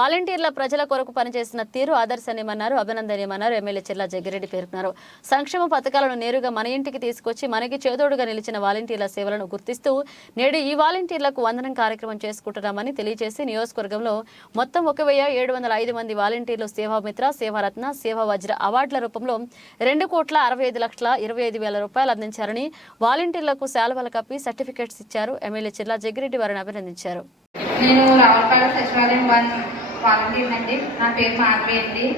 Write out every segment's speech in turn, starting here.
వాలంటీర్ల ప్రజల కొరకు పనిచేసిన తీరు ఆదర్శనీయమన్నారు అభినందనీయమన్నారు. ఎమ్మెల్యే చెల్లా జగ్గిరెడ్డి పేర్కొన్నారు. సంక్షేమ పథకాలను నేరుగా మన ఇంటికి తీసుకొచ్చి మనకి చేదోడుగా నిలిచిన వాలంటీర్ల సేవలను గుర్తిస్తూ నేడు ఈ వాలంటీర్లకు వందనం కార్యక్రమం చేసుకుంటున్నామని తెలియజేసి నియోజకవర్గంలో మొత్తం ఒక వెయ్యి ఏడు వందల ఐదు మంది వాలంటీర్లు సేవామిత్ర సేవారత్న సేవా వజ్ర అవార్డుల రూపంలో రెండు కోట్ల అరవై ఐదు లక్షల ఇరవై ఐదు వేల రూపాయలు అందించారని వాలంటీర్లకు శాలువలు కప్పి సర్టిఫికేట్స్ ఇచ్చారు. ఎమ్మెల్యే చిల్లా జగ్గిరెడ్డి వారిని అభినందించారు. నేను రావులపాలెం సచివాలయం వన్ వాలంటీర్ అండి. నా పేరు మాధవి అండి.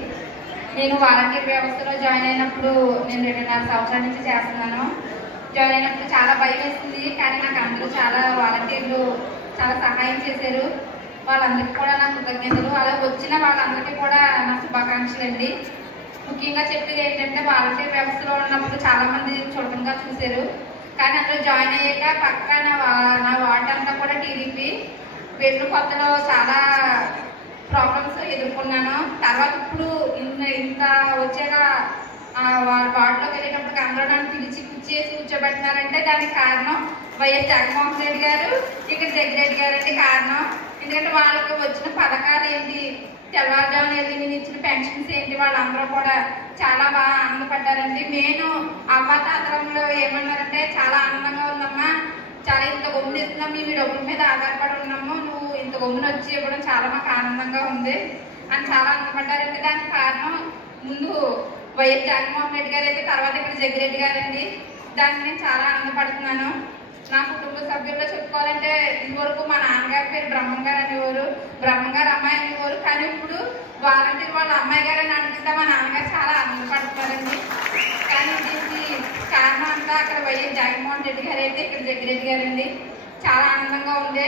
నేను వాలంటీర్ వ్యవస్థలో జాయిన్ అయినప్పుడు నేను రెండున్నర సంవత్సరాల నుంచి చేస్తున్నాను. జాయిన్ అయినప్పుడు చాలా భయం వేస్తుంది కానీ నాకు అందరూ చాలా వాలంటీర్లు చాలా సహాయం చేశారు. వాళ్ళందరికీ కూడా నా కృతజ్ఞతలు. అలా వచ్చిన వాళ్ళందరికీ కూడా నా శుభాకాంక్షలు అండి. ముఖ్యంగా చెప్పేది ఏంటంటే వాలంటీర్ వ్యవస్థలో ఉన్నప్పుడు చాలామంది చూడంగా చూశారు. కానీ అందులో జాయిన్ అయ్యాక పక్క నా వా- నా వార్డ్ అంతా కూడా టీడీపీ. వెళ్ళిన కొత్తలో చాలా ప్రాబ్లమ్స్ ఎదుర్కొన్నాను తర్వాత ఇప్పుడు ఇంత ఇంత వచ్చాక వాళ్ళ వార్డులోకి వెళ్ళేటప్పుడు అందరూ నన్ను పిలిచి కూర్చేసి కూర్చోబెట్టినారంటే దానికి కారణం వైఎస్ జగన్మోహన్ రెడ్డి గారు ఇక్కడ జగ్గిరెడ్డి గారు అంటే కారణం. ఎందుకంటే వాళ్ళకి వచ్చిన పథకాలు ఏంటి తెల్లవారుజామున వెళ్ళి నేను ఇచ్చిన పెన్షన్స్ ఏంటి వాళ్ళందరూ కూడా చాలా బాగా ఆనందపడ్డారండి. నేను అవ్వాతాతరంలో ఏమన్నారంటే చాలా ఆనందంగా ఉందమ్మా చాలా ఇంత గమ్మున ఇస్తున్నాం మేము డబ్బుల మీద ఆధారపడి ఉన్నాము నువ్వు ఇంత గమ్మున వచ్చి ఇవ్వడం చాలా మాకు ఆనందంగా ఉంది. అని చాలా ఆనందపడ్డారండి దానికి కారణం ముందు వైఎస్ జగన్మోహన్ రెడ్డి గారు అయితే తర్వాత ఇక్కడ జగ్గిరెడ్డి గారండి. దానికి నేను చాలా ఆనందపడుతున్నాను. నా కుటుంబ సభ్యుల్లో చెప్పుకోవాలంటే ఇంతవరకు మా నాన్నగారి పేరు బ్రహ్మం గారు అనేవారు. బ్రహ్మం గారు అమ్మాయి అనేవారు. కానీ ఇప్పుడు వాలంటీర్ వాళ్ళ అమ్మాయి గారు అని అనిపిస్తే మా నాన్నగారు చాలా ఆనందపడుతున్నారండి. కానీ దీనికి కారణం అంతా అక్కడ వైఎస్ జగన్మోహన్ రెడ్డి గారు అయితే ఇక్కడ జగ్గిరెడ్డి గారండి. చాలా ఆనందంగా ఉంది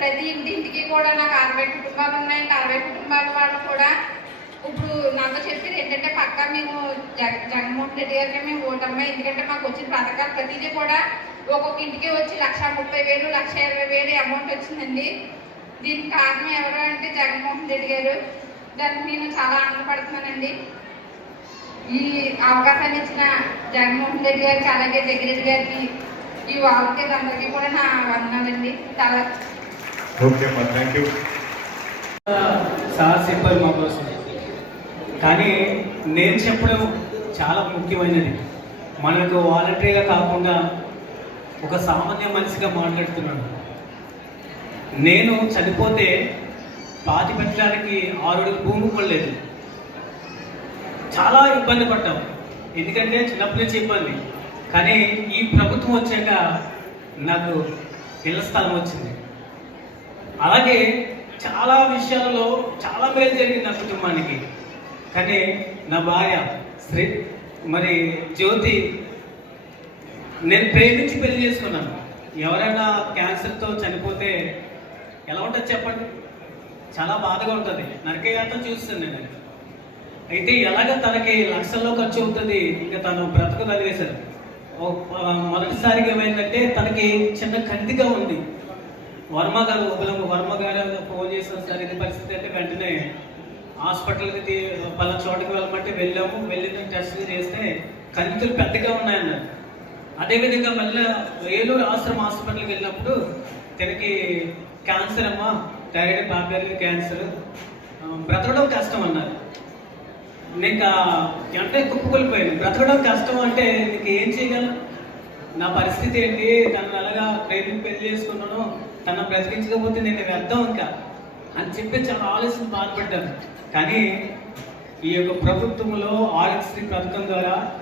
ప్రతి ఇంటింటికి కూడా నాకు అరవై కుటుంబాలు ఉన్నాయి. అరవై కుటుంబాల వాళ్ళు కూడా ఇప్పుడు నాతో చెప్పేది ఏంటంటే పక్క మేము జగ జగన్మోహన్ రెడ్డి గారికి మేము ఓటమ్మా. ఎందుకంటే మాకు వచ్చిన పథకాలు ప్రతిదీ కూడా ఒక్కొక్క ఇంటికి వచ్చి లక్ష ముప్పై వేలు లక్ష ఇరవై వేలు అమౌంట్ వచ్చిందండి. దీనికి కారణం ఎవరు అంటే జగన్మోహన్ రెడ్డి గారు. దానికి నేను చాలా ఆనందపడుతున్నానండి. ఈ అవకాశాన్ని ఇచ్చిన జగన్మోహన్ రెడ్డి గారికి అలాగే జగ్గిరెడ్డి గారికి ఈ వాలంటీర్ అందరికీ కూడా నా వందనాలండి. చాలా ఓకే అమ్మా థ్యాంక్ యూ సార్ చెప్పారు మా కోసం. కానీ నేను చెప్పడం చాలా ముఖ్యమైనది. మనకు వాలంటరీగా కాకుండా ఒక సామాన్య మనిషిగా మాట్లాడుతున్నాను నేను చనిపోతే పాతి పెట్టడానికి ఆరుడు భూమి కొనలేదు చాలా ఇబ్బంది పడ్డాం. ఎందుకంటే చిన్నప్పటి నుంచి ఇబ్బంది కానీ ఈ ప్రభుత్వం వచ్చాక నాకు ఇళ్ళ స్థలం వచ్చింది. అలాగే చాలా విషయాలలో చాలా మేలు జరిగింది నా కుటుంబానికి. కానీ నా భార్య శ్రీ మరి జ్యోతి నేను ప్రేమించి పెళ్ళి చేసుకున్నాను. ఎవరైనా క్యాన్సర్తో చనిపోతే ఎలా ఉంటుంది చెప్పండి? చాలా బాధగా ఉంటుంది. నరకయాత్ర చూస్తాను నేను. అయితే ఎలాగ తనకి లక్షల్లో ఖర్చు అవుతుంది? ఇంకా తను బ్రతకు మొదటిసారిగా ఏమైందంటే తనకి చిన్న కందిగా ఉంది. వర్మ గారు ఒకరు వర్మ గారు ఫోన్ చేసిన సార్ ఇది పరిస్థితి అంటే వెంటనే హాస్పిటల్కి పలా పలానా చోటకి వెళ్ళమంటే వెళ్ళాము. వెళ్ళిన టెస్ట్ చేస్తే కంతులు పెద్దగా ఉన్నాయన్నారు. అదేవిధంగా మళ్ళీ ఏలూరు ఆశ్రమ హాస్పిటల్కి వెళ్ళినప్పుడు తనకి క్యాన్సర్ అమ్మా థైరాయిడ్ పాపేర్లు క్యాన్సర్. బ్రతకడం కష్టం అన్నారు. ఇంకా అంటే కుప్పకొలిపోయాను. బ్రతకడం కష్టం అంటే నీకు ఏం చేయగలను నా పరిస్థితి ఏంటి? తను అలాగా ప్రేమికి పెళ్ళి చేసుకున్నాను తను బ్రతికించకపోతే నేను వ్యర్థం ఇంకా అని చెప్పి చాలా ఆలోచన బాధపడ్డాను. కానీ ఈ యొక్క ప్రభుత్వంలో ఆరోగ్యశ్రీ పథకం ద్వారా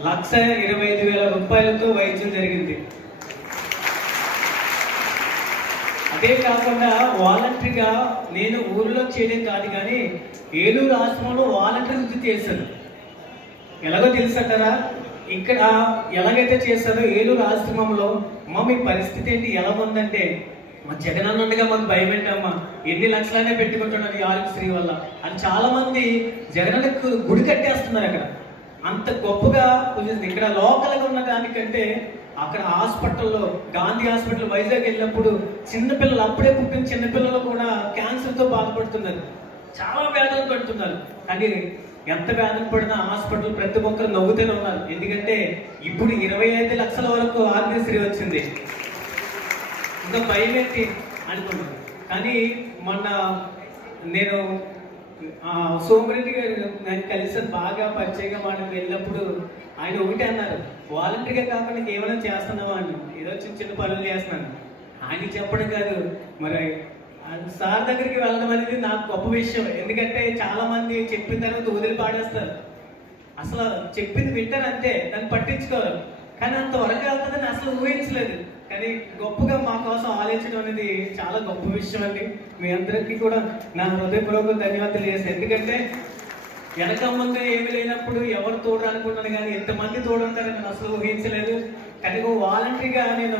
లక్ష ఇరవై ఐదు వేల రూపాయలతో వైద్యం జరిగింది. అదే కాకుండా వాలంటరీగా నేను ఊరిలో చేయడం కాదు కానీ ఏలూరు ఆశ్రమంలో వాలంటరీ వృత్తి చేశాను. ఎలాగో తెలుసా కదా? ఇక్కడ ఎలాగైతే చేస్తారో ఏలూరు ఆశ్రమంలో అమ్మ మీ పరిస్థితి ఏంటి? ఎలా ఉందంటే మా జగన్ అన్నట్టుగా మాకు భయం ఏంటమ్మా ఎన్ని లక్షలనే పెట్టుకుంటున్నాడు ఈ ఆరోగ్యశ్రీ వల్ల. అని చాలా మంది జగనన్నకు గుడి కట్టేస్తున్నారు అక్కడ. అంత గొప్పగా కొంచెం ఇక్కడ లోకల్గా ఉన్న దానికంటే అక్కడ హాస్పిటల్లో గాంధీ హాస్పిటల్ వైజాగ్ వెళ్ళినప్పుడు చిన్నపిల్లలు అప్పుడే పుట్టిన చిన్నపిల్లలు కూడా క్యాన్సర్తో బాధపడుతున్నారు. చాలా వేదన పడుతున్నారు కానీ ఎంత వేదన పడినా హాస్పిటల్ ప్రతి ఒక్కరు నవ్వుతూనే ఉన్నారు. ఎందుకంటే ఇప్పుడు ఇరవై ఐదు లక్షల వరకు ఆరోగ్యశ్రీ వచ్చింది. ఇంకా భయం ఏంటి అనుకున్నాను కానీ మొన్న నేను ఆ, గారు నేను కలిసి బాగా పరిచయంగా మనం వెళ్ళినప్పుడు ఆయన ఒకటి అన్నారు వాలంటీర్గా కాకుండా కేవలం చేస్తున్నావా? అని. ఏదో చిన్న చిన్న పనులు చేస్తున్నాను. ఆయన చెప్పడం కాదు. మరి సార్ దగ్గరికి వెళ్ళడం అనేది నాకు గొప్ప విషయం. ఎందుకంటే చాలా మంది చెప్పిన తర్వాత వదిలి పాడేస్తారు. అసలు చెప్పింది వింటారు అంతే దాన్ని పట్టించుకోరు. కానీ అంత వరకు వెళ్తుందని అసలు ఊహించలేదు. కానీ గొప్పగా మా కోసం ఆలోచించడం అనేది చాలా గొప్ప విషయం అండి. మీ అందరికీ కూడా నా హృదయపూర్వక ధన్యవాదాలు చేస్తాను ఎందుకంటే వెనక ముందు ఏమి లేనప్పుడు ఎవరు తోడు అనుకున్నాను కానీ ఎంతమంది తోడు ఉంటారని నేను అసలు ఊహించలేదు. కానీ ఓ వాలంటరీగా నేను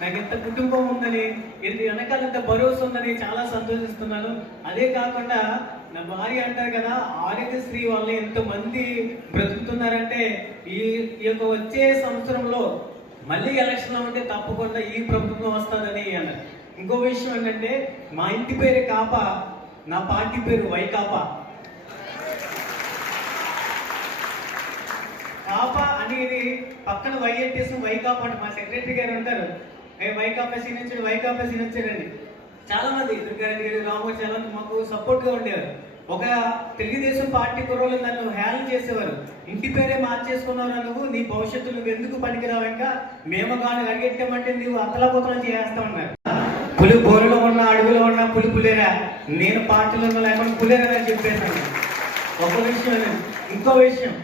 నాకు ఇంత కుటుంబం ఉందని ఇంత వెనకాల ఇంత భరోసా ఉందని చాలా సంతోషిస్తున్నాను. అదే కాకుండా నా భార్య అంటారు కదా ఆరోగ్యశ్రీ వల్ల ఎంతమంది బ్రతుకుతున్నారంటే ఈ ఈ యొక్క వచ్చే సంవత్సరంలో మళ్ళీ ఎలక్షన్లో ఉంటే తప్పకుండా ఈ ప్రభుత్వం వస్తుందని అన్నారు. ఇంకో విషయం ఏంటంటే మా ఇంటి పేరు కాప నా పార్టీ పేరు వైకాపా. కాపా ఇది పక్కన వైఎన్టీఎస్ వైకాపా అంటే మా సెక్రటరీ గారు ఉంటారు. వైకాపా సీన్ వచ్చాడు వైకాపా సీన్ వచ్చాడండి చాలా మంది దుర్గారెడ్డి గారు రామోజీ చాలా మాకు సపోర్ట్గా ఉండేవారు. ఒక తెలుగుదేశం పార్టీ కుర్రోళ్ళు నన్ను హేళన చేసేవారు. ఇంటి పేరే మార్చేసుకున్నావు నువ్వు నీ భవిష్యత్తు నువ్వు ఎందుకు పనికిరావు ఇంకా మేము కానీ అడిగెట్టామంటే నువ్వు అతలపోతలం చేస్తా ఉన్నారు. పులి బోరులో ఉన్న అడవిలో ఉన్న పులి పులేరా? నేను పార్టీలో లేకుండా పులేరా అని చెప్పేశాను ఒక విషయం ఇంకో విషయం.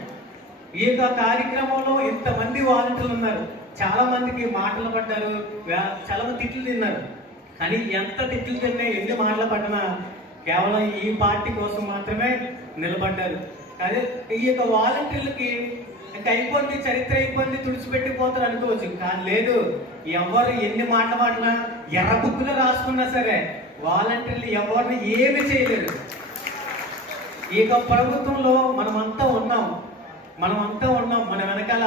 ఈ యొక్క కార్యక్రమంలో ఇంతమంది వాలంటీర్లు ఉన్నారు. చాలా మందికి మాటలు పడ్డారు చాలా మంది తిట్లు తిన్నారు. కానీ ఎంత తిట్లు తిన్నా ఎన్ని మాటలు పడ్డా కేవలం ఈ పార్టీ కోసం మాత్రమే నిలబడ్డారు. అదే ఈ యొక్క వాలంటీర్లకి ఇంకా అయిపోయింది చరిత్ర అయిపోయింది తుడిచిపెట్టిపోతారు అనుకోవచ్చు. కానీ లేదు ఎవరు ఎన్ని మాట మాటలా ఎర్ర బుక్కులో రాసుకున్నా సరే వాలంటీర్లు ఎవరిని ఏమి చేయలేరు. ఈ యొక్క ప్రభుత్వంలో మనమంతా ఉన్నాం. మనం అంతా ఉన్నాం మన వెనకాల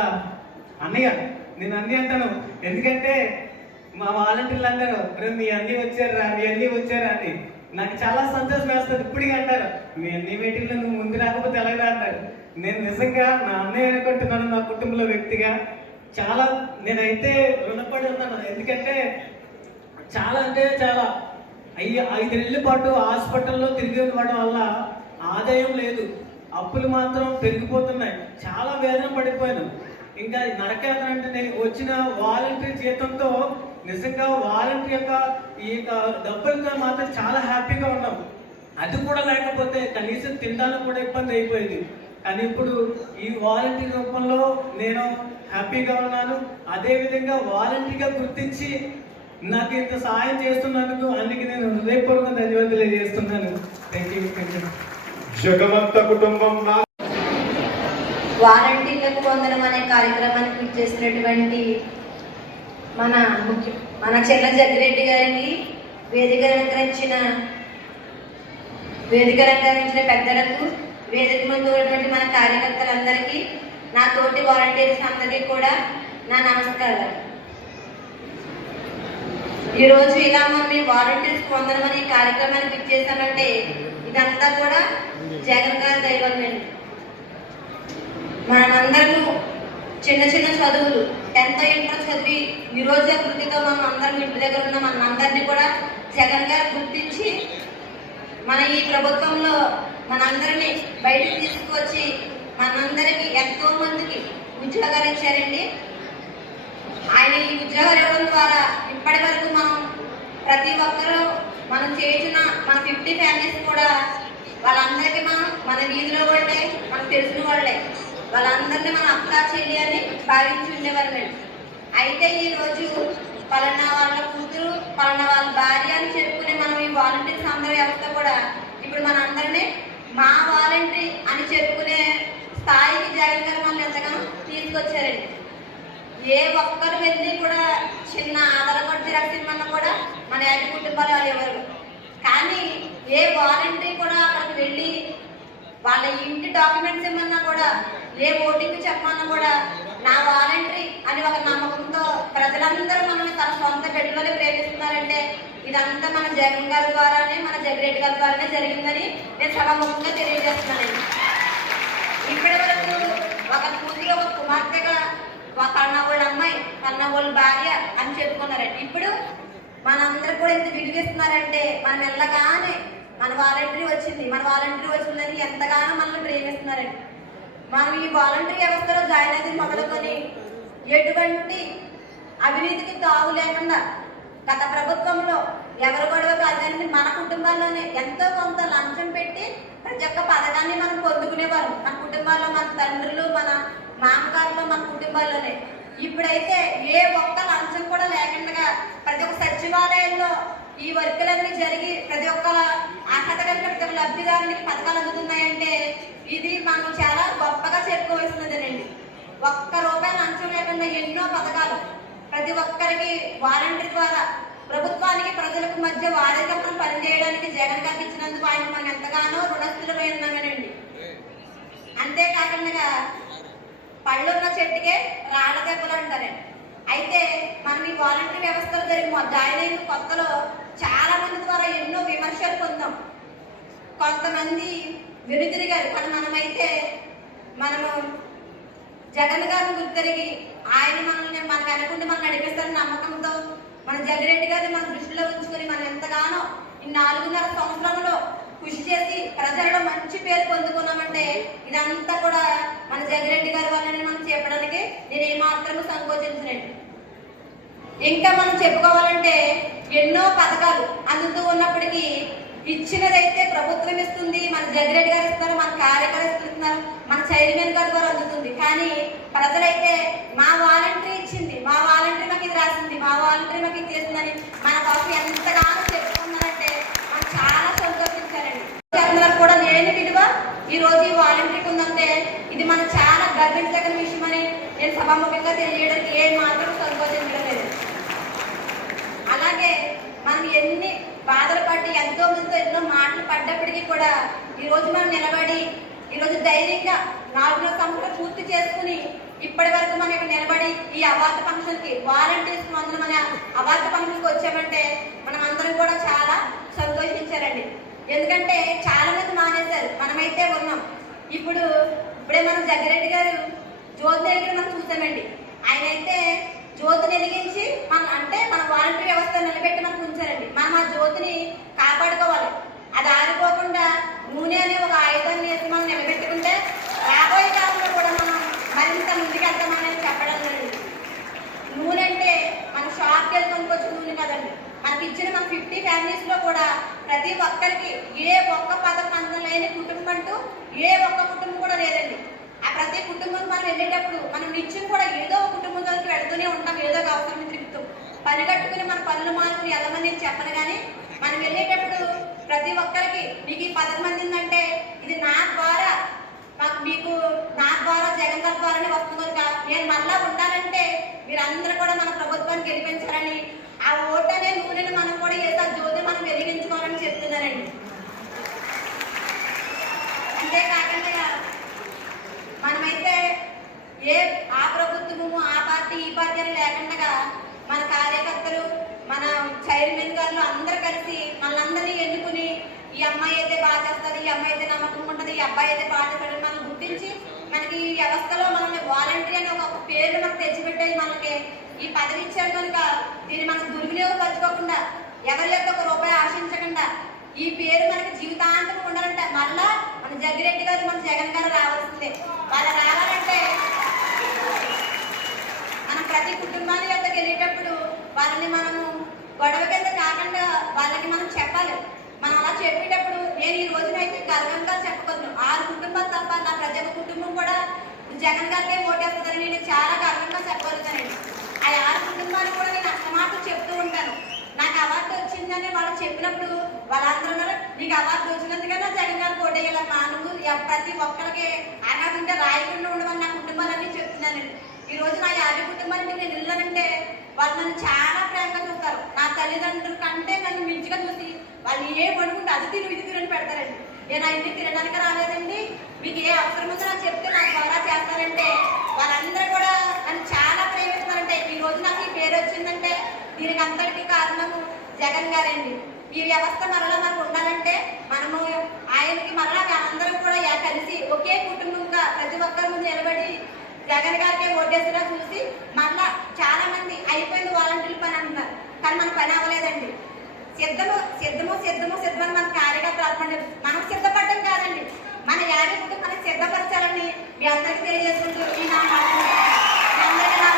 అన్నయ్య. నేను అన్నయ్య అంటాను. ఎందుకంటే మా వాలంటీర్లు అందరు రే మీ అన్నీ వచ్చారా మీ అన్నీ వచ్చారా అని. నాకు చాలా సంతోషం వేస్తుంది ఇప్పటికీ అంటారు. మీ అన్ని వేటిల్లో నువ్వు ముందు రాకపోతే ఎలాగా అంటారు. నేను నిజంగా నా అన్నయ్య అనుకుంటున్నాను నా కుటుంబంలో వ్యక్తిగా చాలా నేనైతే రుణపడి ఉన్నాను. ఎందుకంటే చాలా అంటే చాలా. అయ్యి ఐదు నెలల పాటు హాస్పిటల్లో తిరిగి ఉండడం వల్ల ఆదాయం లేదు. అప్పులు మాత్రం పెరిగిపోతున్నాయి. చాలా వేదన పడిపోయాను. ఇంకా నరకేదన అంటే నేను వచ్చిన వాలంటీర్ జీతంతో నిజంగా వాలంటీర్ యొక్క ఈ యొక్క డబ్బులతో మాత్రం చాలా హ్యాపీగా ఉన్నాం. అది కూడా లేకపోతే కనీసం తినడానికి కూడా ఇబ్బంది అయిపోయింది. కానీ ఇప్పుడు ఈ వాలంటీర్ రూపంలో నేను హ్యాపీగా ఉన్నాను. అదేవిధంగా వాలంటీగా వాలంటీర్గా గుర్తించి నాకు ఇంత సహాయం చేస్తున్నందుకు అందుకే నేను హృదయపూర్వక ధన్యవాదాలు చేస్తున్నాను థ్యాంక్ యూ జగమంత కుటుంబం నా వారంటీలకు పొందడం అనే కార్యక్రమానికి కృషి చేసినటువంటి మన ముఖ్య మన చెల్ల జగ్గిరెడ్డి గారిని వేదిక అలంకరించిన వేదిక అలంకరించిన పెద్దలకు వేదిక ముందు ఉన్నటువంటి మన కార్యకర్తలందరికీ నా తోటి వాలంటీర్స్ అందరికీ కూడా నా నమస్కారం ఈరోజు ఇలా మనం వాలంటీర్స్ పొందడం అనే కార్యక్రమానికి ఇచ్చేసామంటే ఇదంతా కూడా జగన్ గారి దైవమే. మనమందరము చిన్న చిన్న చదువులు టెన్త్ ఇంటర్ చదివి ఈ రోజే కృతితో మనం అందరం ఇంటి దగ్గర ఉన్న. మన అందరినీ కూడా జగన్ గారు గుర్తించి మన ఈ ప్రభుత్వంలో మనందరినీ బయటకు తీసుకువచ్చి మనందరికీ ఎంతో మందికి ఉద్యోగాలు ఇచ్చారండి. ఆయన ఈ ఉద్యోగాలు ఇవ్వడం ద్వారా ఇప్పటి వరకు మనం ప్రతి ఒక్కరూ మనం చేసిన మన ఫిఫ్టీ ఫ్యామిలీస్ కూడా వాళ్ళందరికీ మనం మన వీధిలో వాళ్ళే మనకు తెలిసిన వాళ్ళే. వాళ్ళందరినీ మనం అక్క చెల్లి అని భావించి ఉండేవారు అయితే ఈరోజు పలానా వాళ్ళ కూతురు పలానా వాళ్ళ భార్య అని చెప్పుకునే మనం ఈ వాలంటీర్స్ అందరి వ్యవస్థ కూడా ఇప్పుడు మన అందరినీ మా వాలంటీ అని చెప్పుకునే స్థాయికి జగన్ గారు మనల్ని ఎంతగానో తీసుకొచ్చారండి. ఏ ఒక్కరు వెళ్ళి కూడా చిన్న ఆధార కొట్టి జిరాక్స్ కూడా మన యాటి కుటుంబాలు వాళ్ళు ఎవరు? కానీ ఏ వాలంటీర్ కూడా అక్కడికి వెళ్ళి వాళ్ళ ఇంటి డాక్యుమెంట్స్ ఇమ్మన్నా కూడా ఏ ఓటింగ్ చెప్పమన్నా కూడా నా వాలంటరీ అని ఒక నమ్మకంతో ప్రజలందరూ మనల్ని తన సొంత బిడ్డలోనే ప్రేమిస్తున్నారంటే ఇదంతా మన జగన్ గారి ద్వారానే మన జగరెడ్డి గారి ద్వారానే జరిగిందని నేను సభాముఖంగా తెలియజేస్తున్నానండి. ఇప్పటి వరకు ఒక కూతురు ఒక కుమార్తెగా ఒక కన్న వాళ్ళ అమ్మాయి కన్న వాళ్ళ భార్య అని చెప్పుకున్నారండి. ఇప్పుడు మనందరూ కూడా ఇంత విలువిస్తున్నారంటే మనం వెళ్ళగానే మన వాలంటరీ వచ్చింది. మన వాలంటరీ వచ్చిందని ఎంతగానో మనల్ని ప్రేమిస్తున్నారండి మనం ఈ వాలంటరీ వ్యవస్థలో జాయిన్ అయితే మొదలుకొని ఎటువంటి అవినీతికి తావు లేకుండా గత ప్రభుత్వంలో ఎవరు గొడవ కాదని మన కుటుంబాల్లోనే ఎంతో కొంత లంచం పెట్టి ప్రతి ఒక్క పథకాన్ని మనం పొందుకునేవారు మన కుటుంబాల్లో మన తండ్రులు మన మామగారులు మన కుటుంబాల్లోనే. ఇప్పుడైతే ఏ ఒక్క లంచం కూడా లేకుండా ప్రతి ఒక్క సచివాలయంలో ఈ వర్కులన్నీ జరిగి ప్రతి ఒక్క అర్హత కలిగిన ప్రతి ఒక్క లబ్ధిదారునికి పథకాలు అందుతున్నాయంటే ఇది మనం చాలా గొప్పగా చెప్పుకోవాల్సినదేనండి. ఒక్క రూపాయి లంచం లేకుండా ఎన్నో పథకాలు ప్రతి ఒక్కరికి వారంటీ ద్వారా ప్రభుత్వానికి ప్రజలకు మధ్య వారసత్వం పనిచేయడానికి జగన్ గారికి ఇచ్చినందుకు ఆయన మనం ఎంతగానో రుణస్థులమై ఉన్నామనండి అంతేకాకుండా పళ్ళున్న చెట్టుకే రాళ్ళ దెబ్బలు అంటారండి అయితే మనం ఈ వాలంటీర్ వ్యవస్థలో జరిగి జాయిన్ అయిన కొత్తలో చాలా మంది ద్వారా ఎన్నో విమర్శలు పొందాం. కొంతమంది వెనుతిరిగారు కానీ మనమైతే మనము జగన్ గారిని గుర్తిరిగి ఆయన మనల్ని మన వెనకుండి మనం నడిపిస్తారని నమ్మకంతో మన జగరెడ్డి గారిని మన దృష్టిలో ఉంచుకొని మనం ఎంతగానో ఈ నాలుగున్నర సంవత్సరంలో కృషి చేసి ప్రజలలో మంచి పేరు పొందుకున్నామంటే ఇదంతా కూడా మన జగరెడ్డి గారి వల్లనే మనం చెప్పడానికి నేను ఏమాత్రము సంకోచించినట్టు ఇంకా మనం చెప్పుకోవాలంటే ఎన్నో పథకాలు అందుతూ ఉన్నప్పటికీ ఇచ్చినదైతే ప్రభుత్వం ఇస్తుంది మన జగ్గిరెడ్డి గారు ఇస్తున్నారు మన కార్యకర్తలు ఇస్తున్నారు మన చైర్మన్ గారి ద్వారా అందుతుంది. కానీ ప్రజలైతే మా వాలంటరీ ఇచ్చింది మా వాలంటరీ మాకు ఇది రాసింది మా వాలంటరీ మాకు ఇది చేసిందని మన కోసం ఎంతగానో చెప్పుకున్నారంటే మనం చాలా సంతోషించారండి. అందరూ కూడా నేను విలువ ఈ రోజు ఈ వాలంటరీకి ఉందంటే ఇది మనం చాలా గర్వించదగిన విషయం అని నేను సభాముఖంగా తెలియడానికి ఏ మాత్రం సంకోచించడం లేదు. అలాగే మనం ఎన్ని బాధలు పడి ఎంతో మందితో ఎన్నో మాటలు పడ్డప్పటికీ కూడా ఈరోజు మనం నిలబడి ఈరోజు ధైర్యంగా నాలుగున్నర సంవత్సరాలు పూర్తి చేసుకుని ఇప్పటి వరకు మనం ఇక్కడ నిలబడి ఈ అవార్డు ఫంక్షన్కి వాలంటీర్స్ మందులు మన అవార్డు ఫంక్షన్కి వచ్చామంటే మనం అందరం కూడా చాలా సంతోషించారండి. ఎందుకంటే చాలా మంది మానేశారు. మనమైతే ఉన్నాం. ఇప్పుడు ఇప్పుడే మనం జగ్గిరెడ్డి గారు జ్యోతి దగ్గర మనం చూసామండి. ఆయన అయితే జ్యోతిని వెలిగించి మన అంటే మన వాలంటీర్ వ్యవస్థ నిలబెట్టి మనకు ఉంచారండి. మనం ఆ జ్యోతిని కాపాడుకోవాలి. అది ఆరిపోకుండా నూనె అనే ఒక ఆయుధం వేసి మనం నిలబెట్టుకుంటే రాబోయే కాలంలో కూడా మనం మరింత ముందుకెళ్తామని చెప్పడం జరిగింది. నూనె అంటే మన షాప్కి వెళ్ళి కొనుక్కొచ్చిన నూనె కదండి. మనకి ఇచ్చిన మన ఫిఫ్టీ ఫ్యామిలీస్లో కూడా ప్రతి ఒక్కరికి ఏ ఒక్క పథకం అందం లేని కుటుంబం అంటూ ఏ ఒక్క కుటుంబం కూడా లేదండి. ప్రతి కుటుంబం మనం వెళ్ళేటప్పుడు మనం నిత్యం కూడా ఏదో కుటుంబం దగ్గరికి వెళ్తూనే ఉంటాం ఏదో ఒక అవసరం తిరుగుతాం. పని కట్టుకుని మన పనులు మానుకుని వెళ్ళమని చెప్పను కానీ మనం వెళ్ళేటప్పుడు ప్రతి ఒక్కరికి మీకు ఈ పథకం అందిందంటే ఇది నా ద్వారా మాకు మీకు నా ద్వారా జగన్ గారి ద్వారానే వస్తుంది కనుక నేను మళ్ళా ఉండాలంటే మీరందరూ కూడా మన ప్రభుత్వాన్ని గెలిపించాలని ఆ ఓటు అనే నూనెను మనం కూడా ఏదో జ్యోతి మనం వెలిగించుకోవాలని చెప్తున్నానండి. అంతేకాకుండా మనమైతే ఏ ఆ ప్రభుత్వము ఆ పార్టీ ఈ పార్టీ అని లేకుండా మన కార్యకర్తలు మన చైర్మన్ గారు అందరూ కలిసి మనందరినీ ఎన్నుకుని ఈ అమ్మాయి అయితే బాగా చేస్తుంది ఈ అమ్మాయి అయితే నమ్మకం ఉంటుంది ఈ అబ్బాయి అయితే బాగా చేస్తాడని మనం గుర్తించి మనకి ఈ వ్యవస్థలో మనల్ని వాలంటీర్ అనే ఒక పేరు మనకు తెచ్చిపెట్టాయి మనకి ఈ పదవి ఇచ్చారు కనుక దీన్ని మనం దుర్వినియోగపరచుకోకుండా ఎవరి యొక్క ఒక రూపాయి ఆశించకుండా ఈ పేరు మనకి జీవితాంతం ఉండాలంటే మళ్ళా మన జగ్గిరెడ్డి గారు మన జగన్ గారు రావాల్సిందే వాళ్ళు రావాలంటే మనం ప్రతి కుటుంబాన్ని వద్దకు వెళ్ళేటప్పుడు వాళ్ళని మనము గొడవ కింద కాకుండా వాళ్ళకి మనం చెప్పాలి. మనం అలా చెప్పేటప్పుడు నేను ఈ రోజునైతే గర్వంగా చెప్పగలను. ఆరు కుటుంబాలు తప్ప నా ప్రతి ఒక్క కుటుంబం కూడా జగన్ గారికే ఓటేస్తుందని నేను చాలా గర్వంగా చెప్పగలుగుతానండి. ఆ ఆరు కుటుంబాలు కూడా నేను అస్తమాటలు చెప్తూ ఉంటాను. నాకు అవార్డు వచ్చిందని వాళ్ళు చెప్పినప్పుడు వాళ్ళందరూ అన్నారు, నీకు అవార్డు వచ్చినందుకన్నా జగన్ గారు ఓటేయాలమ్మా నువ్వు ప్రతి ఒక్కరికి అర్హత ఉంటే రాయకుండా ఉండమని నా కుటుంబాలన్నీ చెప్తున్నానండి ఈ రోజు నా యాభై కుటుంబానికి నేను వెళ్ళానంటే వాళ్ళు నన్ను చాలా ప్రేమగా చూస్తారు. నా తల్లిదండ్రుల కంటే నన్ను మించిగా చూసి వాళ్ళు ఏ పడుకుంటే అది తిరుగు ఇది తినని పెడతారండి. నేను అన్ని తినడానికి రాలేదండి. మీకు ఏ అవసరం ఉందో నాకు చెప్తే నాకు ద్వారా చేస్తారంటే వాళ్ళందరూ కూడా నన్ను చాలా ప్రేమిస్తున్నారంటే ఈ రోజు నాకు ఈ పేరు వచ్చిందంటే దీనికి అంతటికీ కారణము జగన్ గారండి. ఈ వ్యవస్థ మరలా మనకు ఉండాలంటే మనము ఆయనకి మరలా అందరం కూడా కలిసి ఒకే కుటుంబంగా ప్రతి ఒక్కరి ముందు నిలబడి జగన్ గారికి ఓటేసినా చూసి మళ్ళా చాలా మంది అయిపోయింది వాలంటీర్ పని అంటున్నారు. కానీ మన పని అవ్వలేదండి. సిద్ధము సిద్ధము సిద్ధము సిద్ధమని మన కార్యకర్తలు ప్రార్థన మనం సిద్ధపడడం కాదండి. మన యాభై కుటుంబాన్ని సిద్ధపరచాలని మీ అందరికీ తెలియజేసుకుంటూ అందరికీ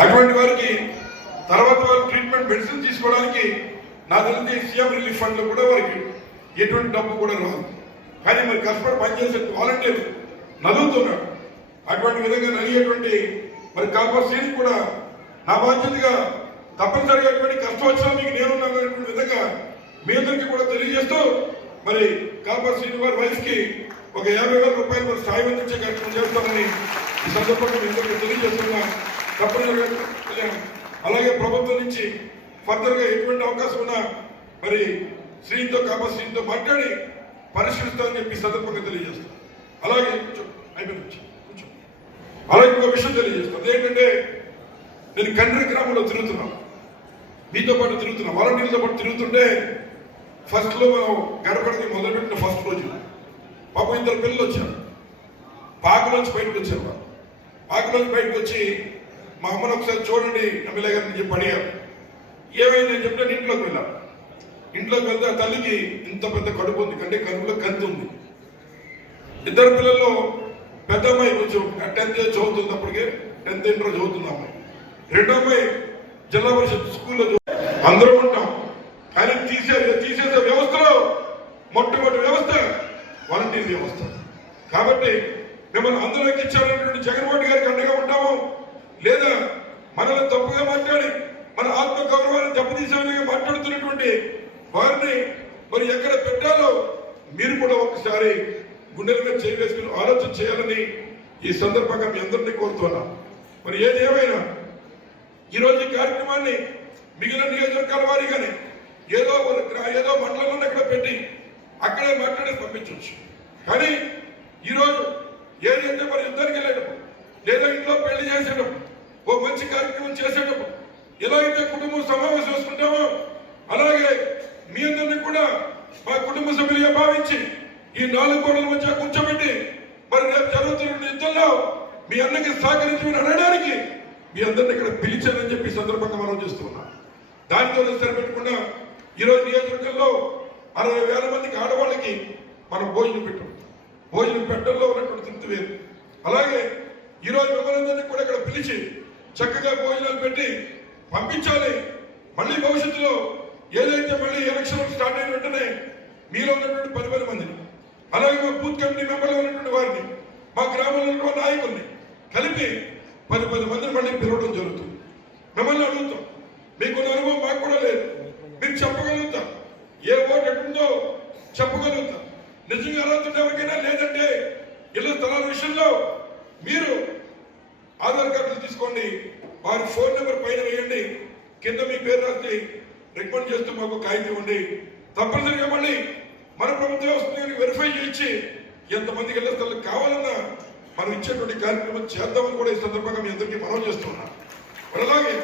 అటువంటి వారికి తర్వాత వారు ట్రీట్మెంట్ మెడిసిన్ తీసుకోవడానికి నా తెలిసి సీఎం రిలీఫ్ ఫండ్లో కూడా వారికి ఎటువంటి డబ్బు కూడా రాదు. కానీ మరి కష్టపడి పనిచేసే వాలంటీర్ నలుగుతున్నాడు అటువంటి విధంగా నలిగేటువంటి మరి కాపర్ కూడా నా బాధ్యతగా తప్పనిసరిగా ఎటువంటి కష్టం వచ్చినా మీకు నేనున్నాను విధంగా మీ అందరికీ కూడా తెలియజేస్తూ మరి కాపర్ శ్రీనివాస్ వైఫ్కి ఒక యాభై వేల రూపాయలు మరి సాయం అందించే కార్యక్రమం చేస్తామని ఈ సందర్భంగా మీ అందరికీ తెలియజేస్తున్నా. తప్పనిసరిగా అలాగే ప్రభుత్వం నుంచి ఫర్దర్గా ఎటువంటి అవకాశం ఉన్నా మరి శ్రీతో కాపర్ శ్రీతో మాట్లాడి పరిశీలిస్తామని చెప్పి సందర్భంగా తెలియజేస్తాం అలాగే అయిపోయింది అలాగే ఇంకో విషయం తెలియజేస్తాను అదేంటంటే నేను కండ్రి గ్రామంలో తిరుగుతున్నాను. మీతో పాటు తిరుగుతున్నా. వాలంటీర్లతో పాటు తిరుగుతుంటే ఫస్ట్లో మనం గడపడికి మొదలుపెట్టిన ఫస్ట్ రోజు. పాపం ఇద్దరు పిల్లలు వచ్చారు. పాకలోంచి బయటకు వచ్చారు వాళ్ళు. పాకలోంచి బయటకు వచ్చి మా అమ్మను ఒకసారి చూడండి ఎమ్మెల్యే గారిని చెప్పి అడిగారు. ఏమైంది అని చెప్తే నేను ఇంట్లోకి వెళ్ళాను. ఇంట్లోకి వెళ్తే ఆ తల్లికి ఇంత పెద్ద కడుపు ఉంది. కంటే కడుపులో కంతి ఉంది. ఇద్దరు పిల్లల్లో పెద్ద అమ్మాయి కొంచెం టెన్త్ చదువుతుంది అప్పటికే టెన్త్ ఇంటర్ చదువుతుంది అమ్మాయి. రెండో అమ్మాయి జిల్లా పరిషత్ స్కూల్లో అందరూ ఉంటాం. కానీ తీసే తీసేసే వ్యవస్థలో మొట్టమొదటి వ్యవస్థ వాలంటీర్ వ్యవస్థ. కాబట్టి మిమ్మల్ని అందులోకి ఎక్కించాలనేటువంటి జగన్మోహన్ గారికి అండగా ఉంటాము. లేదా మనల్ని తప్పుగా మాట్లాడి మన ఆత్మ గౌరవాన్ని దెబ్బతీసే మాట్లాడుతున్నటువంటి వారిని మరి ఎక్కడ పెట్టాలో మీరు కూడా ఒకసారి గుండెల మీద చేయి వేసుకుని ఆలోచన చేయాలని ఈ సందర్భంగా మీ అందరినీ కోరుతున్నాం మరి ఏది ఏమైనా ఈ రోజు ఈ కార్యక్రమాన్ని మిగిలిన నియోజకవర్గాల వారిగానే ఏదో ఒక ఏదో మండలంలో అక్కడ పెట్టి అక్కడే మాట్లాడి పంపించవచ్చు. కానీ ఈరోజు ఏది అంటే మరి యుద్ధానికి వెళ్ళేటప్పుడు లేదా ఇంట్లో పెళ్ళి చేసేటప్పుడు ఓ మంచి కార్యక్రమం చేసేటప్పుడు ఎలా అయితే కుటుంబం సమావేశం చేసుకుంటామో అలాగే మీ అందరినీ కూడా మా కుటుంబ సభ్యులుగా భావించి ఈ నాలుగు గోడల మధ్య కూర్చోబెట్టి మరి రేపు జరుగుతున్న యుద్ధంలో మీ అన్నకి సహకరించమని అనడానికి మీ అందరిని ఇక్కడ పిలిచానని చెప్పి సందర్భంగా మనం చేస్తున్నాం. దానితో సరిపెట్టకుండా ఈరోజు నియోజకవర్గంలో అరవై వేల మందికి ఆడవాళ్ళకి మనం భోజనం పెట్టాం. భోజనం పెట్టడంలో ఉన్నటువంటి తృప్తి వేరు. అలాగే ఈరోజు మిమ్మల్ని కూడా ఇక్కడ పిలిచి చక్కగా భోజనాలు పెట్టి పంపించాలి. మళ్ళీ భవిష్యత్తులో ఏదైతే మళ్ళీ ఎలక్షన్ స్టార్ట్ అయిన వెంటనే మీలో ఉన్నటువంటి పది పది మందిని అలాగే మా బూత్ కమిటీ మెంబర్లో ఉన్నటువంటి వారిని మా గ్రామంలో ఉన్న నాయకుల్ని కలిపి పది పది మందిని మళ్ళీ పిలవడం జరుగుతుంది. మిమ్మల్ని అడుగుతాం. మీకున్న అనుభవం మాకు కూడా లేదు. మీరు చెప్పగలుగుతాం. ఏ ఓటు ఎటుందో చెప్పగలుగుతాం. నిజంగా అర్హత ఎవరికైనా లేదంటే ఇళ్ళ స్థలాల విషయంలో మీరు ఆధార్ కార్డులు తీసుకోండి. వారి ఫోన్ నెంబర్ పైన వేయండి. కింద మీ పేరు రాసి రికమెండ్ చేస్తూ మాకు కాగితం ఇవ్వండి. తప్పనిసరిగా మళ్ళీ మన ప్రభుత్వం వస్తుంది వెరిఫై చేయించి ఎంతమందికి ఇళ్ళ స్థలం కావాలన్నా మనం ఇచ్చేటువంటి కార్యక్రమం చేద్దామని కూడా ఈ సందర్భంగా మీ అందరికీ మనం చేస్తున్నాం అలాగే